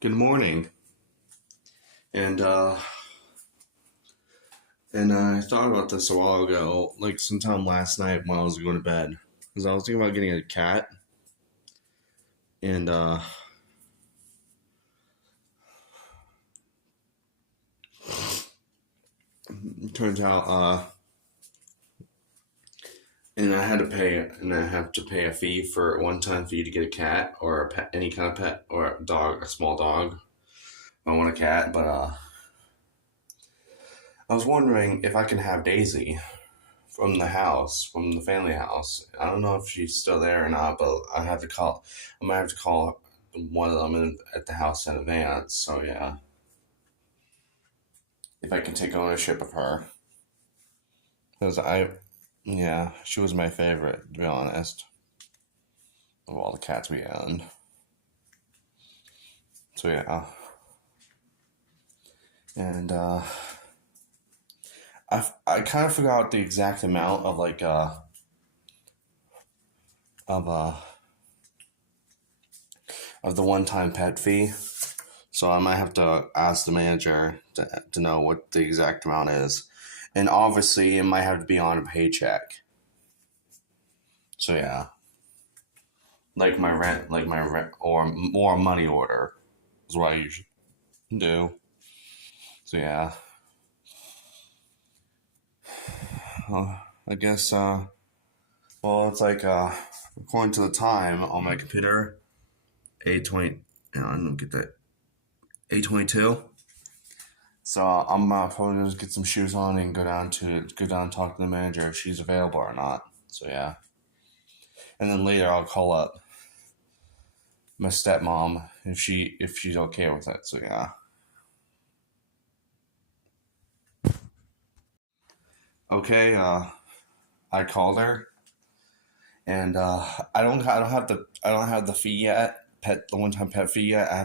Good morning. And uh and I thought about this a while ago, like sometime last night when I was going to bed. Because I was thinking about getting a cat and it turns out and I have to pay a fee for a one-time fee to get a cat or a pet, any kind of pet or a dog, a small dog. I want a cat, but I was wondering if I can have Daisy from the house, from the family house. I don't know if she's still there or not, but I have to call. I might have to call one of them at the house in advance. So yeah, if I can take ownership of her, because yeah, she was my favorite to be honest of all the cats we owned. So yeah, and I kind of forgot the exact amount of of uh of the one time pet fee. So I might have to ask the manager to know what the exact amount is. And obviously, it might have to be on a paycheck. So yeah, like my rent, or money order is what I usually do. So yeah, I guess. Well, it's according to the time on my computer, 8:20. I don't get that 8:22. So I'm probably gonna get some shoes on and go down and talk to the manager if she's available or not. So yeah, and then later I'll call up my stepmom if she's okay with it. So yeah. Okay. I called her, and I don't have the fee yet. The one time pet fee yet. I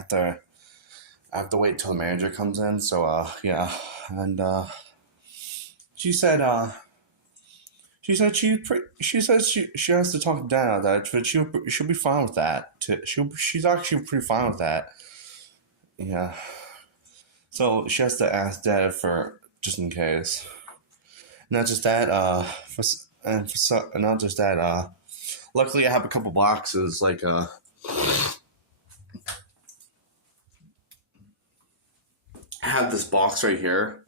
have to wait till the manager comes in. So yeah, and she said she says she has to talk down that, but she'll be fine with that. She's actually pretty fine with that. Yeah. So she has to ask dad for just in case. Not just that. Not just that. Luckily, I have a couple boxes. I have this box right here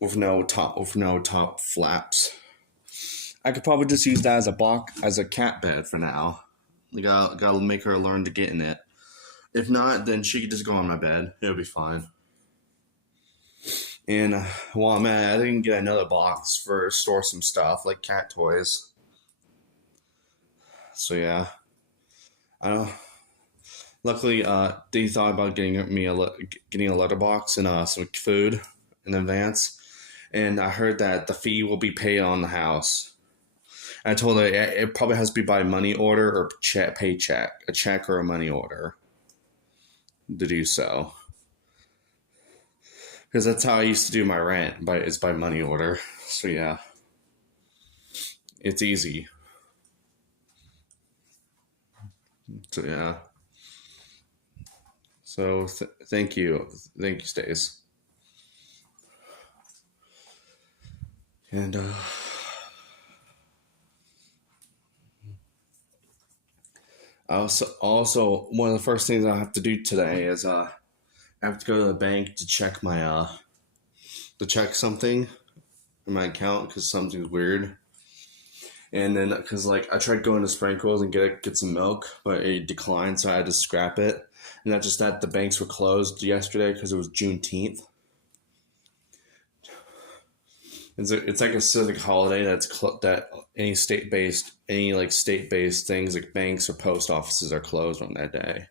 with no top flaps. I could probably just use that as a cat bed for now. Gotta make her learn to get in it. If not, then she could just go on my bed. It'll be fine. And while I'm at it, I can get another box for store some stuff like cat toys. So yeah, I don't. Luckily, they thought about getting a letterbox and some food in advance, and I heard that the fee will be paid on the house. I told her it probably has to be by money order or paycheck, a check or a money order to do so. Because that's how I used to do my rent, by money order. So yeah, it's easy. So yeah. So thank you, Stace. And also one of the first things I have to do today is I have to go to the bank to check something in my account because something's weird. And then because I tried going to Sprinkles and get some milk, but it declined, so I had to scrap it. And not just that, the banks were closed yesterday because it was Juneteenth. It's like a civic holiday that any state based things like banks or post offices are closed on that day.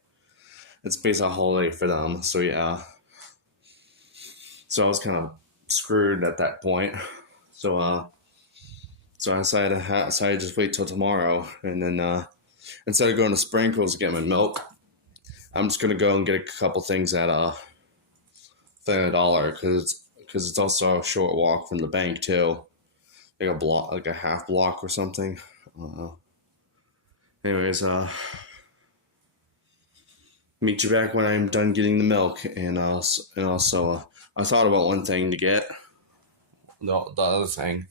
It's basically a holiday for them. So yeah, so I was kind of screwed at that point. So so I decided to just wait till tomorrow, and then instead of going to Sprinkles to get my milk, I'm just gonna go and get a couple things at a dollar because it's also a short walk from the bank too, like a block, like a half block or something. Anyways, Meet you back when I'm done getting the milk, and also I thought about one thing to get. The other thing,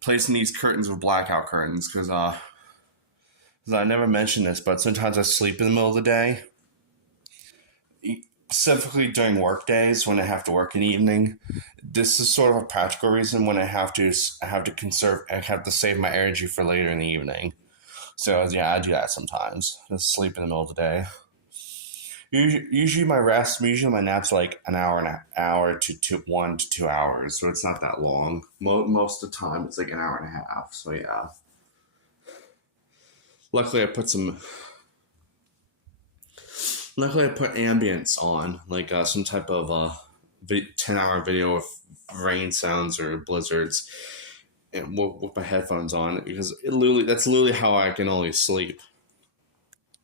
placing these curtains with blackout curtains, because 'cause I never mentioned this, but sometimes I sleep in the middle of the day, specifically during work days when I have to work in the evening. This is sort of a practical reason when I have to conserve, I have to save my energy for later in the evening. So yeah, I do that sometimes. Just sleep in the middle of the day. Usually my naps are like an hour to 1 to 2 hours, so it's not that long. Most of the time, it's like an hour and a half. So yeah. Luckily, I put some. Luckily, I put ambience on, like some type of 10-hour video of rain sounds or blizzards, and with my headphones on because that's literally how I can always sleep.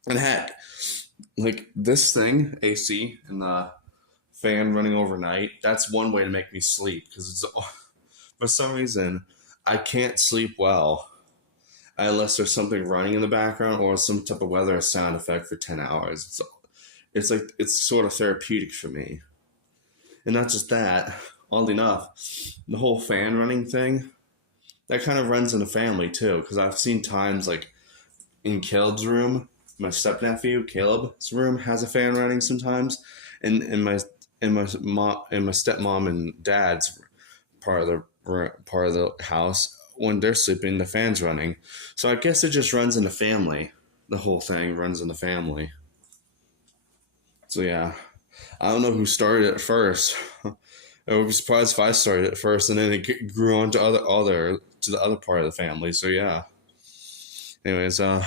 And heck, like this thing, AC and the fan running overnight, that's one way to make me sleep because it's for some reason I can't sleep well unless there's something running in the background or some type of weather sound effect for 10 hours. It's like it's sort of therapeutic for me. And not just that, oddly enough, the whole fan running thing, that kind of runs in the family too. Because I've seen times like in Caleb's room, my stepnephew Caleb's room has a fan running sometimes, and my stepmom and dad's part of the house when they're sleeping, the fan's running. So I guess it just runs in the family. The whole thing runs in the family. So yeah, I don't know who started it first. I would be surprised if I started it first, and then it grew on to other to the other part of the family. So yeah. Anyways, I'll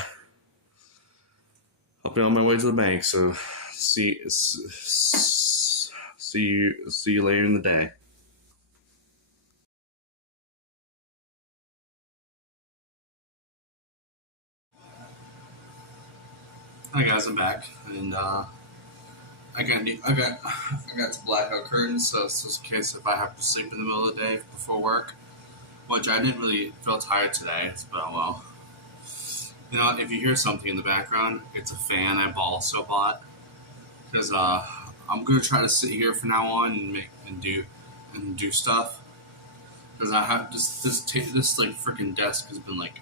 be on my way to the bank. So see you later in the day. Hi guys, I'm back, and I got some blackout curtains, so it's just in case if I have to sleep in the middle of the day before work, which I didn't really feel tired today. But well, if you hear something in the background, it's a fan I also bought because I'm gonna try to sit here from now on and do stuff because I have this like freaking desk has been like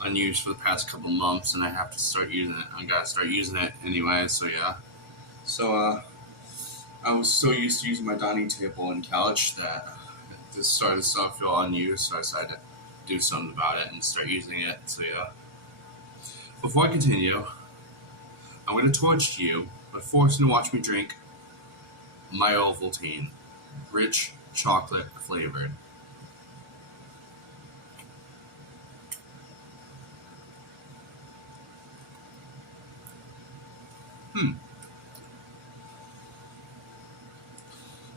unused for the past couple months, and I have to start using it. I gotta start using it anyway. So yeah. So I was so used to using my dining table and couch that this started to feel unused. So I decided to do something about it and start using it. So yeah. Before I continue, I'm going to torch you by forcing you to watch me drink my Ovaltine, rich chocolate flavored. Hmm.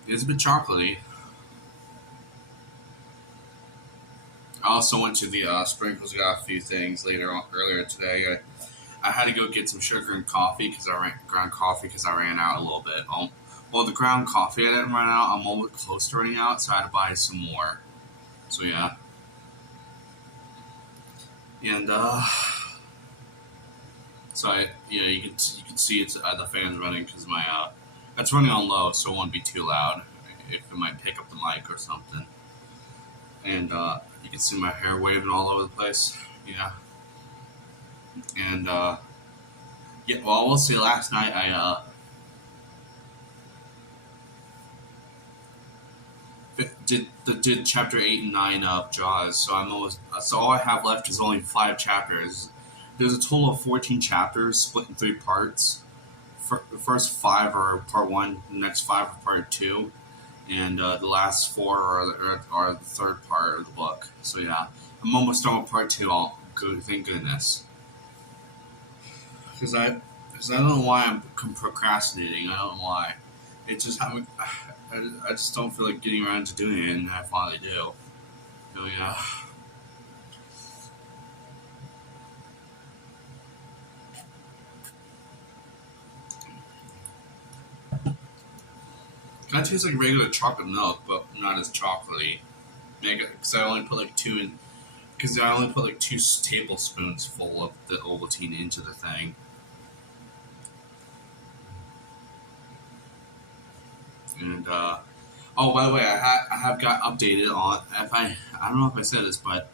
It's a bit chocolatey. I also went to the Sprinkles, got a few things earlier today. I had to go get some sugar and coffee because ground coffee because I ran out a little bit. Well, the ground coffee I didn't run out. I'm almost close to running out, so I had to buy some more. So yeah, and so you can see it's the fans running because my it's running on low, so it won't be too loud. If it might pick up the mic or something, and you can see my hair waving all over the place. Yeah, and yeah. Well, we'll see. Last night I did chapter 8 and 9 of Jaws, so so all I have left is only 5 chapters. There's a total of 14 chapters split in 3 parts. The first 5 are part 1, the next 5 are part 2, and the last 4 are the third part of the book. So yeah, I'm almost done with part 2. Thank goodness, because I don't know why I'm procrastinating. I don't know why. It just I just don't feel like getting around to doing it, and I finally do. So yeah. Kind of tastes like regular chocolate milk, but not as chocolatey. Because I only put like because I only put like 2 tablespoons full of the Ovaltine into the thing. And oh, by the way, I have got updated on. If I don't know if I said this, but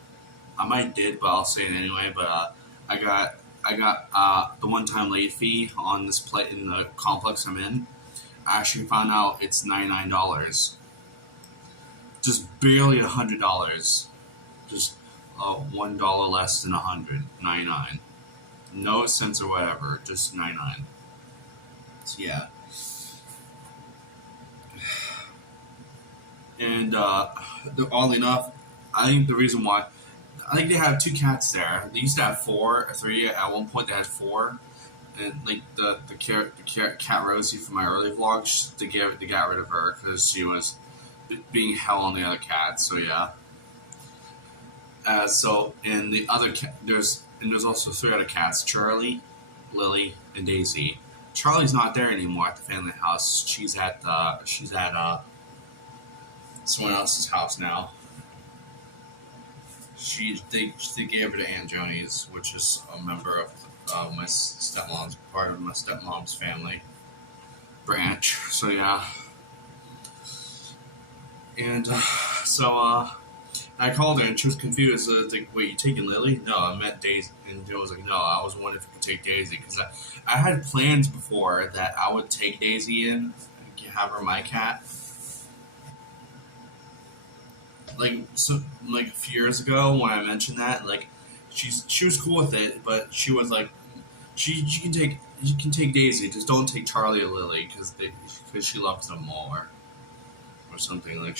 I might did, but I'll say it anyway. But I got the one-time late fee on this play in the complex I'm in. I actually found out it's $99, just barely $100, just $1 less than 199. No cents or whatever, just 99. So yeah. And oddly enough, I think the reason why, I think they have 2 cats there. They used to have 4 or 3. At one point, they had 4. And like the cat Rosie from my early vlogs, they got rid of her because she was being hell on the other cats. So yeah. So and the other cat, there's also 3 other cats: Charlie, Lily, and Daisy. Charlie's not there anymore at the family house. She's at someone else's house now. They gave her to Aunt Joni's, which is a member of my stepmom's, part of my stepmom's family branch. So yeah. And so I called her and she was confused. Like, wait, you taking Lily? No, I meant Daisy. And Joe was like, no, I was wondering if you could take Daisy, because I had plans before that I would take Daisy in and have her my cat. Like a few years ago when I mentioned that, like she was cool with it, but she was like, you can take Daisy, just don't take Charlie or Lily because she loves them more, or something. Like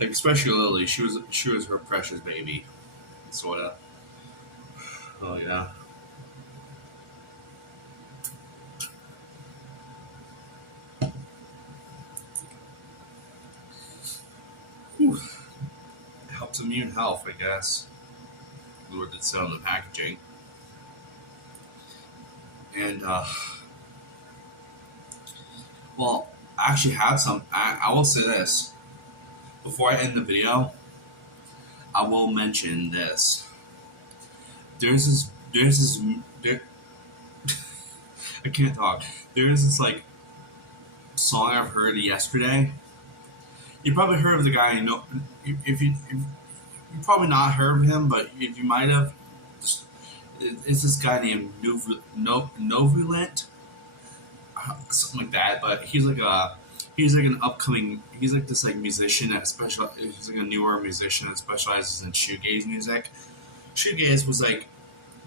especially Lily, she was her precious baby, sorta. Oh yeah. Whew. Helps immune health, I guess. What it said on the packaging. And well, I actually have some. I will say this before I end the video. I will mention this. There's this. I can't talk. There's this like song I've heard yesterday. You probably heard of the guy. If you probably not heard of him, but if you might have, it's this guy named Novulent, something like that. But he's like an upcoming. He's like this like musician that he's like a newer musician that specializes in shoegaze music. Shoegaze was like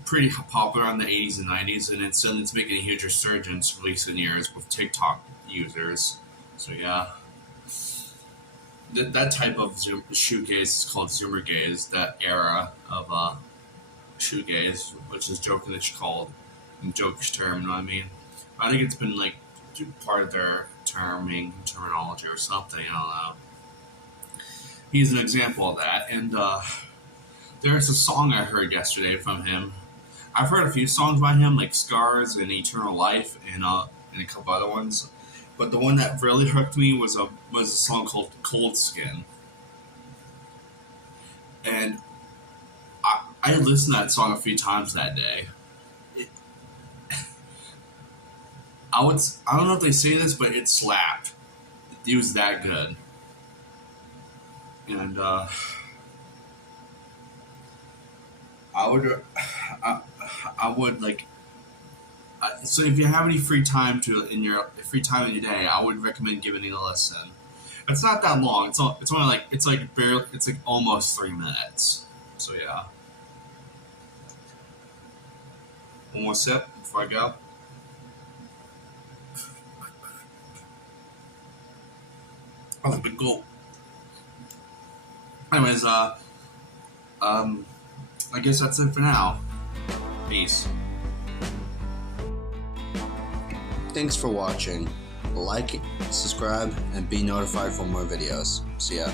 pretty popular in the 80s and 90s, and it's making a huge resurgence recent years with TikTok users. So yeah. That type of shoegaze is called Zoomer gaze. That era of shoegaze, which is jokingly called in jokish term. You know what I mean? I think it's been like part of their terminology or something. I don't know. He's an example of that, and there's a song I heard yesterday from him. I've heard a few songs by him, like Scars and Eternal Life, and a couple other ones. But the one that really hooked me was a song called Cold Skin. And I listened to that song a few times that day. I don't know if they say this, but it slapped. It was that good. And I would like. So if you have any free time in your day, I would recommend giving it a listen. It's not that long. It's only like it's like almost 3 minutes. So yeah. One more sip before I go. That was a big gulp. Anyways, I guess that's it for now. Peace. Thanks for watching. Like, subscribe, and be notified for more videos. See ya.